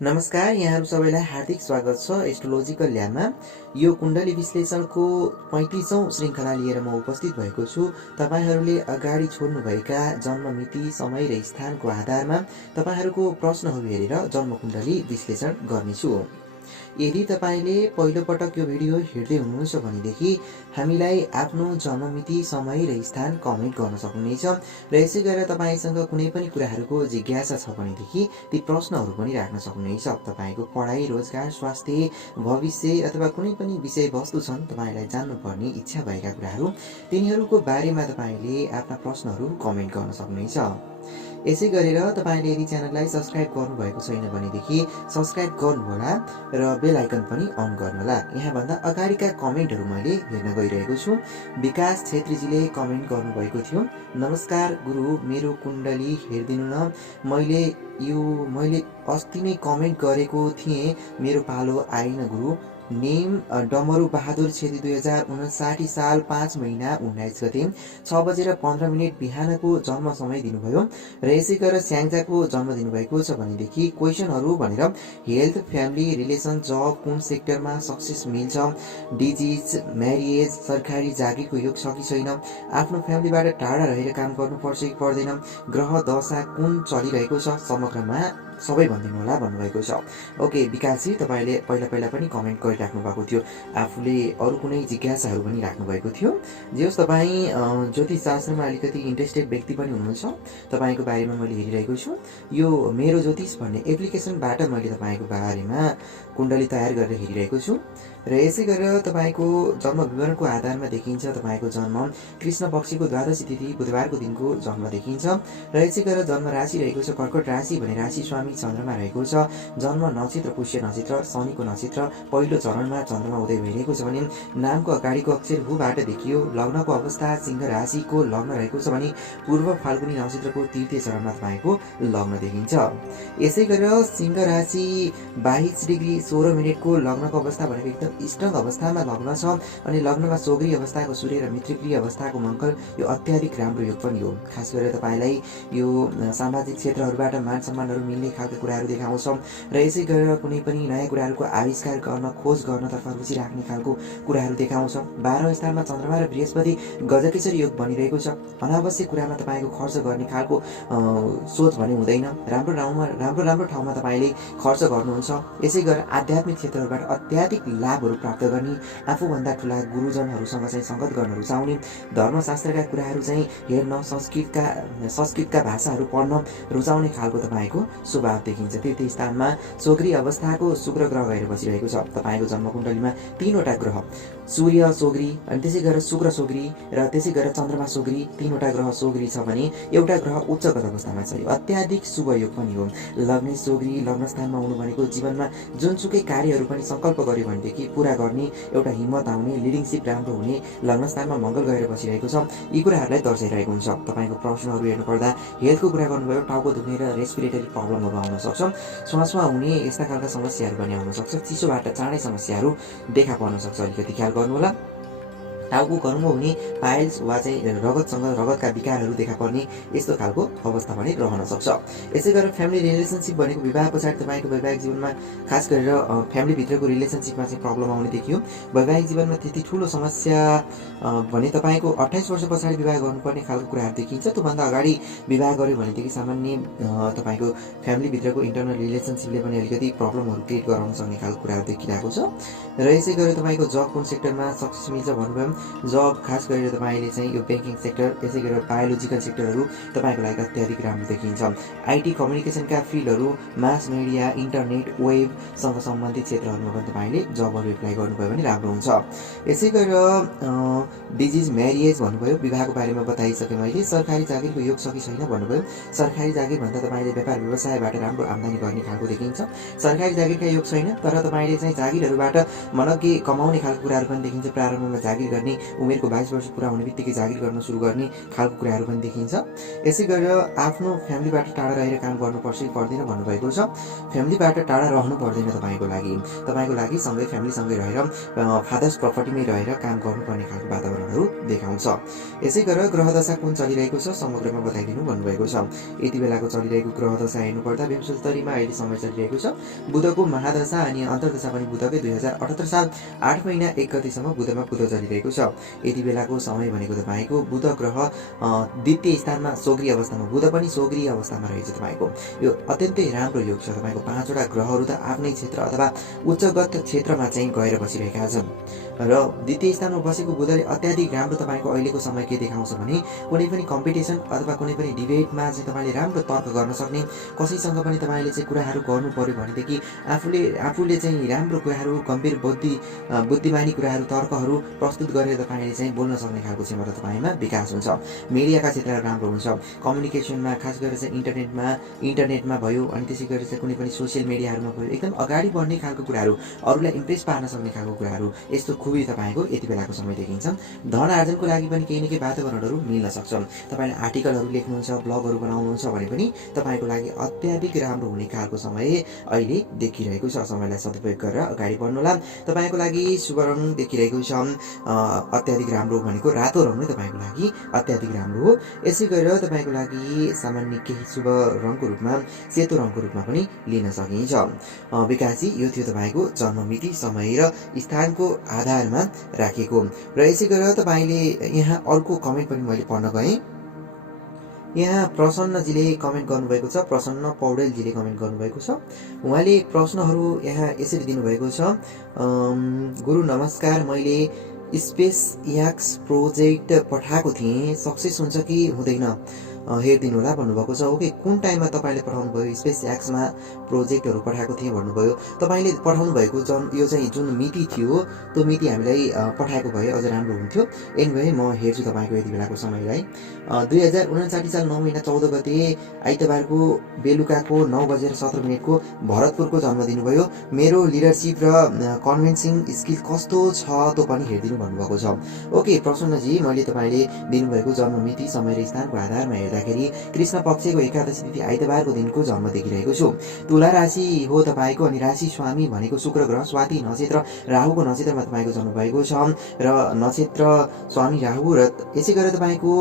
नमस्कार, यहाँहरू सबैलाई हार्दिक स्वागत छ एस्ट्रोलोजिकल ल्याबमा। यो कुण्डली विश्लेषणको 35औं श्रृङ्खला लिएर म उपस्थित भएको छु। तपाईहरूले अगाडि छोड्नुभएका जन्म मिति, समय र स्थानको आधारमा तपाईहरूको प्रश्नहरू हेरेर जन्म कुण्डली विश्लेषण गर्नेछु। यदि तपाईले पहिलोपटक यो भिडियो हेर्दै हुनुहुन्छ भनेदेखि हामीलाई आफ्नो जन्म मिति, समय र स्थान कमेन्ट गर्न सक्नुहुनेछ र यसै गरेर तपाईसँग कुनै पनि कुराहरूको जिज्ञासा छ भनेदेखि ती प्रश्नहरू पनि राख्न सक्नुहुनेछ। तपाईको पढाइ, रोजगार, स्वास्थ्य, भविष्य अथवा कुनै पनि विषयवस्तु छन् तपाईलाई जान्नुपर्ने इच्छा भएका कुराहरू, तिनीहरूको बारेमा तपाईले आफ्ना प्रश्नहरू कमेन्ट गर्न सक्नुहुनेछ। यसै गरेर तपाईले यदि च्यानललाई सब्स्क्राइब गर्नुभएको छैन भनेदेखि सब्स्क्राइब गर्नुहोला र बेल आइकन पनि अन गर्नुहोला। यहाँभन्दा अगाडिका कमेन्टहरू मैले हेर्न गइरहेको छु। विकास छेत्रीजीले कमेन्ट गर्नुभएको थियो, नमस्कार गुरु, मेरो कुण्डली हेरिदिनु न। मैले अस्ति नै कमेन्ट गरेको थिएँ, मेरो पालो आएन गुरु। नेम डमरू बहादुर छेत्री, 2059 साल 5 महिना 19 गते 6:15 बिहानको जन्म समय दिनुभयो र यसै गरेर स्याङ्जाको जन्म दिनुभएको छ भनेदेखि क्वेसनहरू भनेर हेल्थ, फ्यामिली, रिलेसन, जब, कुन सेक्टरमा सक्सेस मिल्छ, डिजिज, म्यारिएज, सरकारी जागिरको योग छ कि छैन, आफ्नो फ्यामिलीबाट टाढा रहेर काम गर्नुपर्छ कि पर्दैन, ग्रह दशा कुन चलिरहेको छ, समग्रमा सबै भनिदिनु होला भन्नुभएको छ। ओके विकासजी, तपाईँले पहिला पनि कमेन्ट गरिराख्नु भएको थियो, आफूले अरू कुनै जिज्ञासाहरू पनि राख्नुभएको थियो। जे होस्, तपाईँ ज्योतिषशास्त्रमा अलिकति इन्ट्रेस्टेड व्यक्ति पनि हुनुहुन्छ। तपाईँको बारेमा मैले हेरिरहेको छु। यो मेरो ज्योतिष भन्ने एप्लिकेसनबाट मैले तपाईँको बारेमा कुण्डली तयार गरेर हेरिरहेको छु र यसै गरेर तपाईँको जन्म विवरणको आधारमा देखिन्छ तपाईँको जन्म कृष्ण पक्षको द्वादशी तिथि बुधबारको दिनको जन्म देखिन्छ र यसै गरेर जन्म राशि रहेको छ कर्कट राशि भने राशि स्वामी चन्द्रमा रहेको छ। जन्म नक्षत्र पुष्य नक्षत्र, शनिको नक्षत्र, पहिलो चरणमा चन्द्रमा उदय भइरहेको छ भने नामको अगाडिको अक्षर हुबाट देखियो। लग्नको अवस्था सिंह राशिको लग्न रहेको छ भने पूर्व फाल्गुनी नक्षत्रको तृतीय चरणमा तपाईँको लग्न देखिन्छ। यसै गरेर सिंह राशि 22 डिग्री 16 मिनटको लग्नको अवस्था भनेको एकदम स्ट्रङ अवस्थामा लग्न छ अनि लग्नमा सोग्री अवस्थाको सूर्य र मित्रप्रिय अवस्थाको मङ्गल, यो अत्याधिक राम्रो योग पनि हो। खास गरेर तपाईँलाई यो सामाजिक क्षेत्रहरूबाट मान सम्मानहरू मिल्ने खालको कुराहरू देखाउँछ र यसै गरेर कुनै पनि नयाँ कुराहरूको आविष्कार गर्न, खोज गर्नतर्फ रुचि राख्ने खालको कुराहरू देखाउँछ। 12औं स्थानमा चन्द्रमा र बृहस्पति गजकेसरी योग बनिरहेको छ। अनावश्यक कुरामा तपाईँको खर्च गर्ने खालको सोच भने हुँदैन। राम्रो ठाउँमा तपाईँले खर्च गर्नुहुन्छ। यसै गरेर आध्यात्मिक क्षेत्रहरूबाट अत्याधिक लाभहरू प्राप्त गर्ने, आफूभन्दा ठुला गुरुजनहरूसँग चाहिँ सङ्गत गर्न रुचाउने, धर्मशास्त्रका कुराहरू चाहिँ हेर्न, संस्कृतका भाषाहरू पढ्न रुचाउने खालको तपाईँको स्वभाव देखिन्छ। तृतीय स्थानमा सोग्री अवस्थाको शुक्र ग्रह गएर बसिरहेको छ। तपाईँको जन्मकुण्डलीमा 3वटा ग्रह, सूर्य सोग्री अनि त्यसै गरेर शुक्र सोग्री र त्यसै गरेर चन्द्रमा सोग्री, 3वटा ग्रह सोग्री छ भने एउटा ग्रह उच्चगत अवस्थामा छ। यो अत्याधिक शुभ योग पनि हो। लग्ने सोग्री लग्न स्थानमा हुनु भनेको जीवनमा जुनसुकै कार्यहरू पनि सङ्कल्प गर्यो भनेदेखि पुरा गर्ने एउटा हिम्मत आउने, लिडिङसिप राम्रो हुने, लग्न स्थानमा मङ्गल गएर बसिरहेको छ। यी कुराहरूलाई दर्शाइरहेको हुन्छ। तपाईँको प्रश्नहरू हेर्नुपर्दा हेल्थको कुरा गर्नुभयो, टाउको दुख्ने र रेस्पिरेटरी प्रब्लमहरू आउन सक्छ, श्वासमा हुने यस्ता खालका समस्याहरू पनि आउन सक्छ। चिसोबाट चाँडै समस्याहरू देखा पर्न सक्छ, अलिकति ख्याल गर्नु होला। टाउको घरमा हुने पाइल्स वा चाहिँ रगतका विकारहरू देखा पर्ने यस्तो खालको अवस्था पनि रहन सक्छ। यसै गरेर फ्यामिली रिलेसनसिप भनेको विवाह पछाडि तपाईँको वैवाहिक जीवनमा खास गरेर फ्यामिलीभित्रको रिलेसनसिपमा चाहिँ प्रब्लम आउने देखियो। वैवाहिक जीवनमा त्यति ठुलो समस्या भने तपाईँको 28 वर्ष पछाडि विवाह गर्नुपर्ने खालको कुराहरू देखिन्छ। त्योभन्दा अगाडि विवाह गर्यो भनेदेखि सामान्य तपाईँको फ्यामिलीभित्रको इन्टरनल रिलेसनसिपले पनि अलिकति प्रब्लमहरू क्रिएट गराउन सक्ने खालको कुराहरू देखिरहेको छ। र यसै गरेर तपाईँको जब कुन सेक्टरमा सक्सेस मिल्छ भन्नुभयो, जब खास गरेर तपाईँले चाहिँ यो ब्याङ्किङ सेक्टर, यसै गरेर बायोलोजिकल सेक्टरहरू तपाईँको लागि अत्याधिक राम्रो देखिन्छ। आइटी कम्युनिकेसनका फिल्डहरू, मास मिडिया, इन्टरनेट, वेबसँग सम्बन्धित क्षेत्रहरूमा पनि तपाईँले जबहरू एप्लाई गर्नुभयो भने राम्रो हुन्छ। यसै गरेर डिजिज, म्यारिएज भन्नुभयो, विवाहको बारेमा बताइसकेँ मैले। सरकारी जागिरको योग छ कि छैन भन्नुभयो, सरकारी जागिर भन्दा तपाईँले व्यापार व्यवसायबाट राम्रो आम्दानी गर्ने खालको देखिन्छ। सरकारी जागिरका योग छैन, तर तपाईँले चाहिँ जागिरहरूबाट मनग्गे कमाउने खालको कुराहरू पनि देखिन्छ। प्रारम्भमा जागिर गर्ने गर्ने, उमेरको 22 वर्ष पुरा हुने बित्तिकै जागिर गर्न सुरु गर्ने खालको कुराहरू पनि देखिन्छ। यसै गरेर आफ्नो फ्यामिलीबाट टाढा रहेर काम गर्नुपर्छ कि पर्दैन भन्नुभएको छ। फ्यामिलीबाट टाढा रहनु पर्दैन तपाईँको लागि सँगै फ्यामिलीसँगै रहेर फादर्स प्रपर्टीमै रहेर काम गर्नुपर्ने खालको वातावरणहरू देखाउँछ। यसै गरेर ग्रहदशा कुन चलिरहेको छ समग्रमा बताइदिनु भन्नुभएको छ। यति बेलाको चलिरहेको ग्रहदशा हेर्नुपर्दा विंशोत्तरीमा अहिले समय चलिरहेको छ। बुधको महादशा अनि अन्तर्दशा पनि बुधकै 2078 साल 8 महिना 1 गतेसम्म बुधमा बुध चलिरहेको छ। यति बेलाको समय भनेको तपाईँको बुध ग्रह द्वितीय स्थानमा सोग्री अवस्थामा, बुध पनि सोग्री अवस्थामा रहेछ तपाईँको। यो अत्यन्तै राम्रो योग छ। तपाईँको 5 वटा ग्रहहरू त आफ्नै क्षेत्र अथवा उच्चगत क्षेत्रमा चाहिँ गएर बसिरहेका छन् र द्वितीय स्थानमा बसेको बुधले अत्याधिक राम्रो तपाईँको अहिलेको समय के देखाउँछ भने कुनै पनि कम्पिटिसन अथवा कुनै पनि डिबेटमा चाहिँ तपाईँले राम्रो तर्क गर्न सक्ने, कसैसँग पनि तपाईँले चाहिँ कुराहरू गर्नु पर्यो भनेदेखि आफूले चाहिँ राम्रो कुराहरू, गम्भीर बुद्धिमानी कुराहरू, तर्कहरू प्रस्तुत गरेर तपाईँले चाहिँ बोल्न सक्ने खालको क्षमता तपाईँमा विकास हुन्छ। मिडियाका क्षेत्रहरू राम्रो हुन्छ। कम्युनिकेसनमा खास गरेर चाहिँ इन्टरनेटमा भयो, अनि त्यसै गरी चाहिँ कुनै पनि सोसियल मिडियाहरूमा भयो, एकदम अगाडि बढ्ने खालको कुराहरू, अरूलाई इम्प्रेस पार्न सक्ने खालको कुराहरू, यस्तो खुबै तपाईँको यति बेलाको समय देखिन्छ। धन आर्जनको लागि पनि केही न केही वातावरणहरू मिल्न सक्छ। तपाईँले आर्टिकलहरू लेख्नुहुन्छ, ब्लगहरू बनाउनुहुन्छ भने पनि तपाईँको लागि अत्याधिक राम्रो हुने खालको समय अहिले देखिरहेको छ। समयलाई सदुपयोग गरेर अगाडि बढ्नुहोला। तपाईँको लागि शुभ रङ देखिरहेको छ अत्याधिक राम्रो भनेको रातो रङ नै तपाईँको लागि अत्याधिक राम्रो हो। यसै गरेर तपाईँको लागि सामान्य केही शुभ रङको रूपमा सेतो रङको रूपमा पनि लिन सकिन्छ। विकासजी यो थियो तपाईँको जन्ममिति, समय र स्थानको आधारमा राखेको। र यसै गरेर तपाईँले यहाँ अर्को कमेन्ट पनि मैले पढ्न गएँ। यहाँ प्रसन्नजीले कमेन्ट गर्नुभएको छ, प्रसन्न पौडेलजीले कमेन्ट गर्नुभएको छ। उहाँले प्रश्नहरू यहाँ यसरी दिनुभएको छ। गुरु नमस्कार, मैले स्पेस एक्स प्रोजेक्ट पठाएको थिएँ, सक्सेस हुन्छ कि हुँदैन हेरिदिनु होला भन्नुभएको छ। ओके, कुन टाइममा तपाईँले पठाउनु भयो? स्पेस एक्समा प्रोजेक्टहरू पठाएको थिएँ भन्नुभयो। तपाईँले पठाउनु भएको यो चाहिँ जुन मिति थियो त्यो मिति हामीलाई पठाएको भए अझ राम्रो हुन्थ्यो। एनिवे म हेर्छु तपाईँको यति बेलाको समयलाई। 2059 साल 9 महिना 14 गते आइतबारको बेलुकाको 9:17 भरतपुरको जन्म दिनुभयो। मेरो लिडरसिप र कन्भिन्सिङ स्किल कस्तो छ त्यो पनि हेरिदिनु भन्नुभएको छ। ओके प्रसन्नजी, मैले तपाईँले दिनुभएको जन्म मिति, समय र स्थानको आधारमा हेर्दाखेरि कृष्ण पक्षको एकादशी तिथि आइतबारको दिनको जन्म देखिरहेको छु। तुला राशि हो तपाईँको, अनि राशि स्वामी भनेको शुक्र ग्रह, स्वाति नक्षत्र राहुको नक्षत्रमा तपाईँको जन्म भएको छ र नक्षत्र स्वामी राहु, र यसै गरेर तपाईँको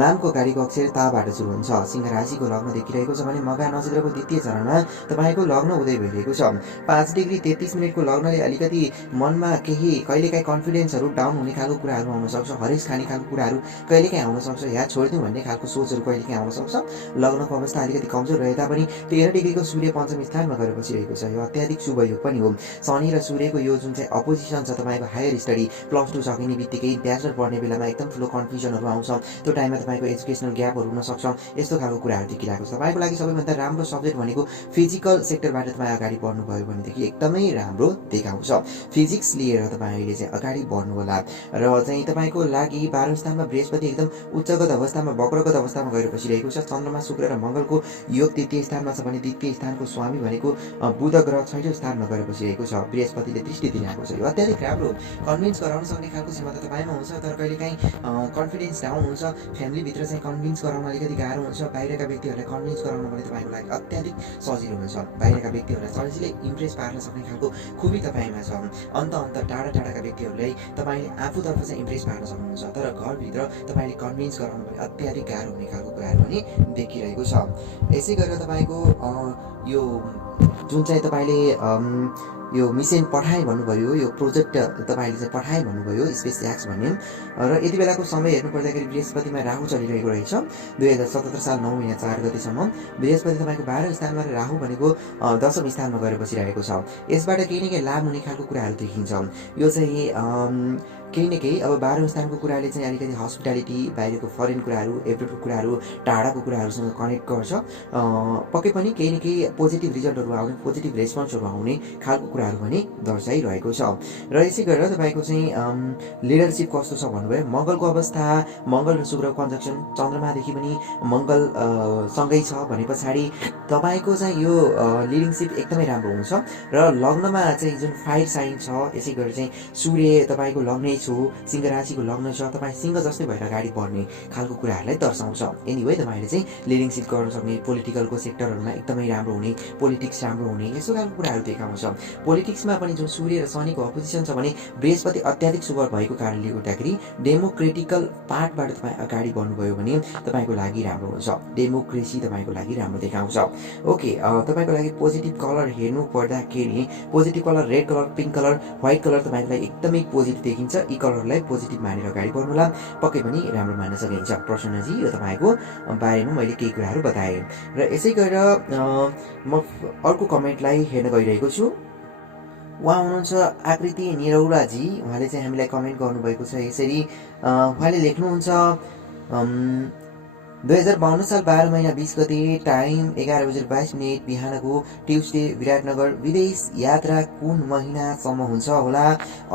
नामको अगाडिको अक्षर ताबाट सुरु हुन्छ। सिंह राशिको लग्न देखिरहेको छ भने मघा नक्षत्रको द्वितीय चरणमा तपाईँको लग्न उदय भइरहेको छ। 5:33 लग्नले अलिकति मनमा कहिलेकाहीँ कन्फिडेन्सहरू डाउन हुने खालको कुराहरू आउन सक्छ, हरेस खाने खालको कुराहरू कहिलेकाहीँ आउन सक्छ, या छोडिदिउँ भन्ने खालको सोचहरू कहिलेकाहीँ आउन सक्छ। लग्नको अवस्था अलिकति कमजोर रहे तापनि 13 डिग्रीको सूर्य पञ्चम स्थानमा गएर बसिरहेको छ। यो अत्याधिक शुभ योग पनि हो। शनि र सूर्यको यो जुन चाहिँ अपोजिसन छ, तपाईँको हायर स्टडी +2 सकिने बित्तिकै ब्याचलर पढ्ने बेलामा एकदम ठुलो कन्फ्युजनहरू आउँछ। त्यो टाइममा तपाईँको एजुकेसनल ग्यापहरू हुन सक्छ। यस्तो खालको कुराहरू देखिरहेको छ। तपाईँको लागि सबैभन्दा राम्रो सब्जेक्ट भनेको फिजिकल सेक्टरबाट तपाईँ अगाडि बढ्नुभयो भनेदेखि एकदमै राम्रो देखाउँछ। फिजिक्स लिएर तपाईँले चाहिँ अगाडि बढ्नु होला। र चाहिँ तपाईँको लागि 12औं स्थानमा बृहस्पति एकदम उच्चगत अवस्थामा, वक्रगत अवस्थामा गएर बसिरहेको छ। चन्द्रमा शुक्र र मङ्गलको योग तृतीय स्थानमा छ भने द्वितीय स्थानको स्वामी भनेको बुध ग्रह 6औं स्थानमा गएर बसिरहेको छ। बृहस्पतिले दृष्टि दिइरहेको छ। यो अत्याधिक राम्रो। कन्भिन्स गराउन सक्ने खालको क्षमता तपाईँमा हुन्छ, तर कहिलेकाहीँ कन्फिडेन्स डाउन हुन्छ। फ्यामिलीभित्र चाहिँ कन्भिन्स गराउन अलिकति गाह्रो हुन्छ। बाहिरका व्यक्तिहरूलाई कन्भिन्स गराउन भने तपाईँको लागि अत्याधिक सजिलो हुन्छ। बाहिरका व्यक्तिहरूलाई सजिलै इम्प्रेस पार्न सक्ने खालको खुबी तपाईँमा छ। टाढाका व्यक्तिहरूलाई तपाईँले आफूतर्फ चाहिँ इम्प्रेस पार्न सक्नुहुन्छ, तर घरभित्र तपाईँले कन्भिन्स गराउनु भने अत्याधिक गाह्रो हुने खालको कुराहरू पनि देखिरहेको छ। यसै गरेर तपाईँको यो जुन चाहिँ तपाईँले यो मिसन पठाएँ भन्नुभयो, यो प्रोजेक्ट तपाईँले चाहिँ पठाएँ भन्नुभयो स्पेस एक्स भन्ने, र यति बेलाको समय हेर्नु पर्दाखेरि बृहस्पतिमा राहु चलिरहेको रहेछ। 2077 साल 9 महिना 4 गतेसम्म बृहस्पति तपाईँको 12औं स्थानमा र राहु भनेको 10औं स्थानमा गएर बसिरहेको छ। यसबाट केही न केही लाभ हुने खालको कुराहरू देखिन्छ। यो चाहिँ केही न केही अब 12औं स्थानको कुराले चाहिँ अलिकति हस्पिटालिटी, बाहिरको फरेन कुराहरू, एब्रोडको कुराहरू, टाढाको कुराहरूसँग कनेक्ट गर्छ। पक्कै पनि केही न केही पोजिटिभ रिजल्टहरू आउने, पोजिटिभ रेस्पोन्सहरू आउने खालको कुराहरू पनि दर्शाइरहेको छ। र यसै गरेर तपाईँको चाहिँ लिडरसिप कस्तो छ भन्नुभयो, मङ्गलको अवस्था, मङ्गल र शुक्रको कन्जक्सन चन्द्रमादेखि पनि मङ्गल सँगै छ भने पछाडि तपाईँको चाहिँ यो लिडिङसिप एकदमै राम्रो हुन्छ। र लग्नमा चाहिँ जुन फायर साइन छ, यसै गरी चाहिँ सूर्य तपाईँको लग्नै छु, सिंह राशिको लग्न छ, तपाईँ सिंह जस्तै भएर अगाडि बढ्ने खालको कुराहरूलाई दर्शाउँछ। एनिवे तपाईँले चाहिँ लिडिङसिप गर्न सक्ने, पोलिटिकलको सेक्टरहरूमा एकदमै राम्रो हुने, पोलिटिक्स राम्रो हुने, यस्तो खालको कुराहरू देखाउँछ। पोलिटिक्समा पनि जुन सूर्य र शनिको अपोजिसन छ भने बृहस्पति अत्याधिक शुभ भएको कारणले गर्दाखेरि डेमोक्रेटिकल पार्टबाट तपाईँ अगाडि बढ्नुभयो भने तपाईँको लागि राम्रो हुन्छ। डेमोक्रेसी तपाईँको लागि राम्रो देखाउँछ। ओके, तपाईँको लागि पोजिटिभ कलर हेर्नु पर्दाखेरि positive colour red colour, pink colour, white colour तपाईँको लागि एकदमै पोजिटिभ देखिन्छ। यी कलरलाई पोजिटिभ मानेर अगाडि बढ्नुहोला, पक्कै पनि राम्रो मान्न सकिन्छ। प्रसन्नजी, यो तपाईँको बारेमा मैले केही कुराहरू बताएँ। र यसै गरेर म अर्को कमेन्टलाई हेर्न गइरहेको छु। उहाँ हुनुहुन्छ आकृति निरौलाजी। उहाँले चाहिँ हामीलाई कमेन्ट गर्नुभएको छ यसरी। उहाँले लेख्नुहुन्छ 2052 साल 12 महिना 20 गते, टाइम 11:22 बिहानको ट्युसडे, विराटनगर। विदेश यात्रा कुन महिनासम्म हुन्छ होला,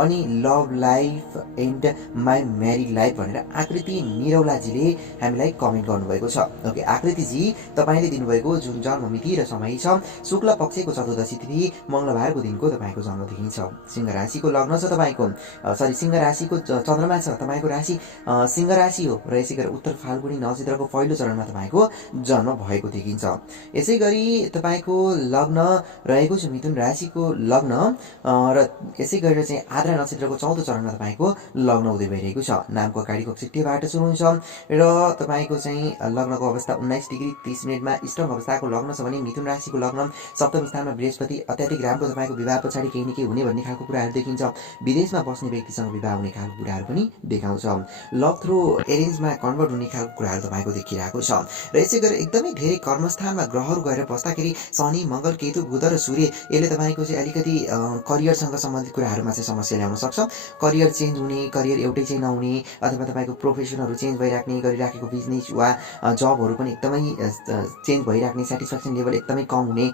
अनि love life and my married life भनेर आकृति निरौलाजीले हामीलाई कमेन्ट गर्नुभएको छ। ओके आकृतिजी, तपाईँले दिनुभएको जुन जन्म मिति र समय छ, शुक्ल पक्षको चतुर्दशी तिथि मङ्गलबारको दिनको तपाईँको जन्म देखिन्छ। सिंह राशिको लग्न छ तपाईँको, सिंह राशिको चन्द्रमा छ, तपाईँको राशि सिंह राशि हो। र यसै गरी उत्तर फाल्गुनी नक्षत्रको पहिलो चरणमा तपाईँको जन्म भएको देखिन्छ। यसै गरी तपाईँको लग्न रहेको छ मिथुन राशिको लग्न, र यसै गरेर चाहिँ आद्रा नक्षत्रको चौथो चरणमा तपाईँको लग्न उदय भइरहेको छ। नामको अगाडिको अक्षर सुरु हुन्छ। र तपाईँको चाहिँ लग्नको अवस्था 19 डिग्री 30 मिनटमा स्ट्रङ अवस्थाको लग्न छ भने मिथुन राशिको लग्न, सप्तम स्थानमा बृहस्पति अत्याधिक राम्रो, तपाईँको विवाह पछाडि केही न केही हुने भन्ने खालको कुराहरू देखिन्छ। विदेशमा बस्ने व्यक्तिसँग विवाह हुने खालको कुराहरू पनि देखाउँछ। लभ थ्रु एरेन्जमा कन्भर्ट हुने खालको कुराहरू तपाईँको देखिरहेको छ। र यसै गरी एकदमै धेरै कर्मस्थानमा ग्रहहरू गएर बस्दाखेरि शनि, मङ्गल, केतु, बुध र सूर्य, यसले तपाईँको चाहिँ अलिकति करियरसँग सम्बन्धित कुराहरूमा चाहिँ समस्या ल्याउन सक्छ। करियर चेन्ज हुने, करियर एउटै चाहिँ नहुने, अथवा तपाईँको प्रोफेसनहरू चेन्ज भइराख्ने, गरिराखेको बिजनेस वा जबहरू पनि एकदमै चेन्ज भइराख्ने, सेटिस्फ्याक्सन लेभल एकदमै कम हुने,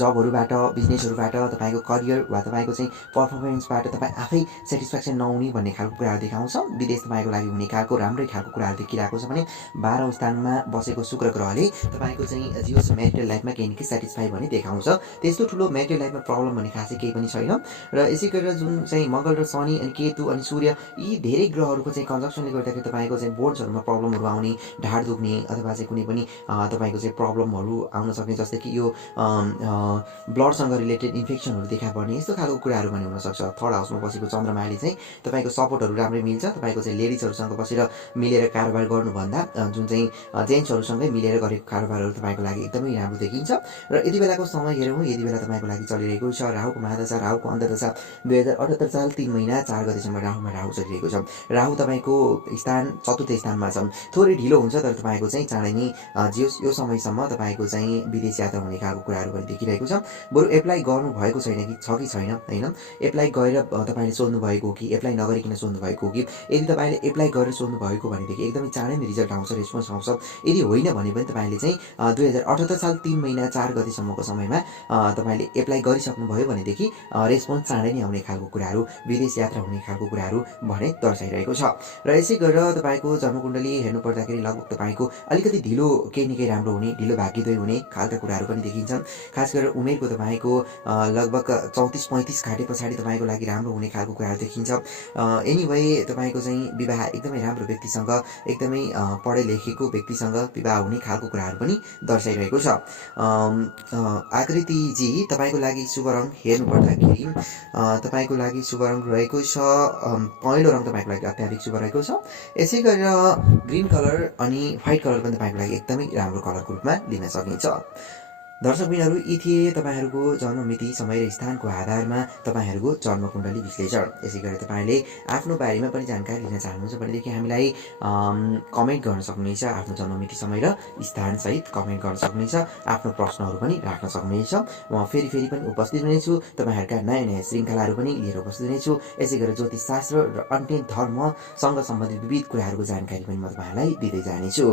जबहरूबाट, बिजनेसहरूबाट, तपाईँको करियर वा तपाईँको चाहिँ पर्फर्मेन्सबाट तपाईँ आफै सेटिस्फ्याक्सन नहुने भन्ने खालको कुराहरू देखाउँछ। विदेश तपाईँको लागि हुने खालको राम्रै खालको कुराहरू देखिरहेको छ भने 12औं स्थानमा बसेको शुक्र ग्रहले तपाईँको चाहिँ जियोस् मेरिटल लाइफमा केही न केही सेटिस्फाई भने देखाउँछ। त्यस्तो ठुलो मेरिटल लाइफमा प्रब्लम भन्ने खासै केही पनि छैन। र यसै गरेर जुन चाहिँ मङ्गल र शनि अनि केतु अनि सूर्य, यी धेरै ग्रहहरूको चाहिँ कन्जक्सनले गर्दाखेरि तपाईँको चाहिँ बोन्सहरूमा प्रब्लमहरू आउने, ढाड दुख्ने, अथवा चाहिँ कुनै पनि तपाईँको चाहिँ प्रब्लमहरू आउन सक्ने, जस्तै कि यो ब्लडसँग रिलेटेड इन्फेक्सनहरू देखा पर्ने, यस्तो खालको कुराहरू पनि हुनसक्छ। थर्ड हाउसमा बसेको चन्द्रमाले चाहिँ तपाईँको सपोर्टहरू राम्रै मिल्छ। तपाईँको चाहिँ लेडिजहरूसँग बसेर मिलेर कारोबार गर्नुभन्दा जुन चाहिँ जेन्ट्सहरूसँगै मिलेर गरेको कारोबारहरू तपाईँको लागि एकदमै राम्रो देखिन्छ। र यति बेलाको समय हेरौँ, यति बेला तपाईँको लागि चलिरहेको छ राहुको महादशा, राहुको अन्तर्दशा। 2078 साल 3 महिना 4 गतेसम्म राहुमा राहु चलिरहेको छ। राहु तपाईँको स्थान चतुर्थ स्थानमा छ। थोरै ढिलो हुन्छ, तर तपाईँको चाहिँ चाँडै नै यो समयसम्म तपाईँको चाहिँ विदेश यात्रा हुने खालको कुराहरू पनि देखिरहेको छ। बरु एप्लाई गर्नु भएको छैन कि छ कि छैन, होइन, एप्लाई गरेर तपाईँले सोध्नु भएको हो कि एप्लाई नगरिकन सोध्नु भएको हो कि, यदि तपाईँले एप्लाई गरेर सोध्नु भएको भनेदेखि एकदमै चाँडै नै रिजल्ट आउँछ, रेस्पोन्स आउँछ। यदि होइन भने पनि तपाईँले चाहिँ 2078 साल 3 महिना 4 गतेसम्मको समयमा तपाईँले एप्लाई गरिसक्नुभयो भनेदेखि रेस्पोन्स चाँडै नै आउने खालको कुराहरू, विदेश यात्रा हुने खालको कुराहरू भने दर्शाइरहेको छ। र यसै गरेर तपाईँको जन्मकुण्डली हेर्नु पर्दाखेरि लगभग तपाईँको अलिकति ढिलो केही न केही राम्रो हुने, ढिलो भाग्योदय हुने खालका कुराहरू पनि देखिन्छन्। खास गरेर उमेरको तपाईँको लगभग 34-35 घाटे पछाडि तपाईँको लागि राम्रो हुने खालको कुराहरू देखिन्छ। एनिवे तपाईँको चाहिँ विवाह एकदमै राम्रो व्यक्तिसँग, एकदमै पढे लेखेको व्यक्तिसँग विवाह हुने खालको कुराहरू पनि दर्शाइरहेको छ। आकृतिजी, तपाईँको लागि शुभ रङ हेर्नु पर्दाखेरि तपाईँको लागि शुभ रङ रहेको छ पहेँलो रङ, तपाईँको लागि अत्याधिक शुभ रहेको छ। यसै गरेर ग्रिन कलर अनि व्हाइट कलर पनि तपाईँको लागि एकदमै राम्रो कलरको रूपमा लिन सकिन्छ। दर्शकबिनहरू, यी थिए तपाईँहरूको जन्म मिति, समय र स्थानको आधारमा तपाईँहरूको जन्मकुण्डली विश्लेषण। यसै गरी तपाईँले आफ्नो बारेमा पनि जानकारी लिन चाहनुहुन्छ भनेदेखि हामीलाई कमेन्ट गर्न सक्नुहुनेछ। आफ्नो जन्म मिति, समय र स्थानसहित कमेन्ट गर्न सक्नुहुनेछ। आफ्नो प्रश्नहरू पनि राख्न सक्नुहुनेछ। म फेरि पनि उपस्थित हुनेछु। तपाईँहरूका नयाँ नयाँ श्रृङ्खलाहरू पनि लिएर उपस्थित हुनेछु। यसै गरेर ज्योतिषशास्त्र र अन्य धर्मसँग सम्बन्धित विविध कुराहरूको जानकारी पनि म तपाईँहरूलाई दिँदै जानेछु।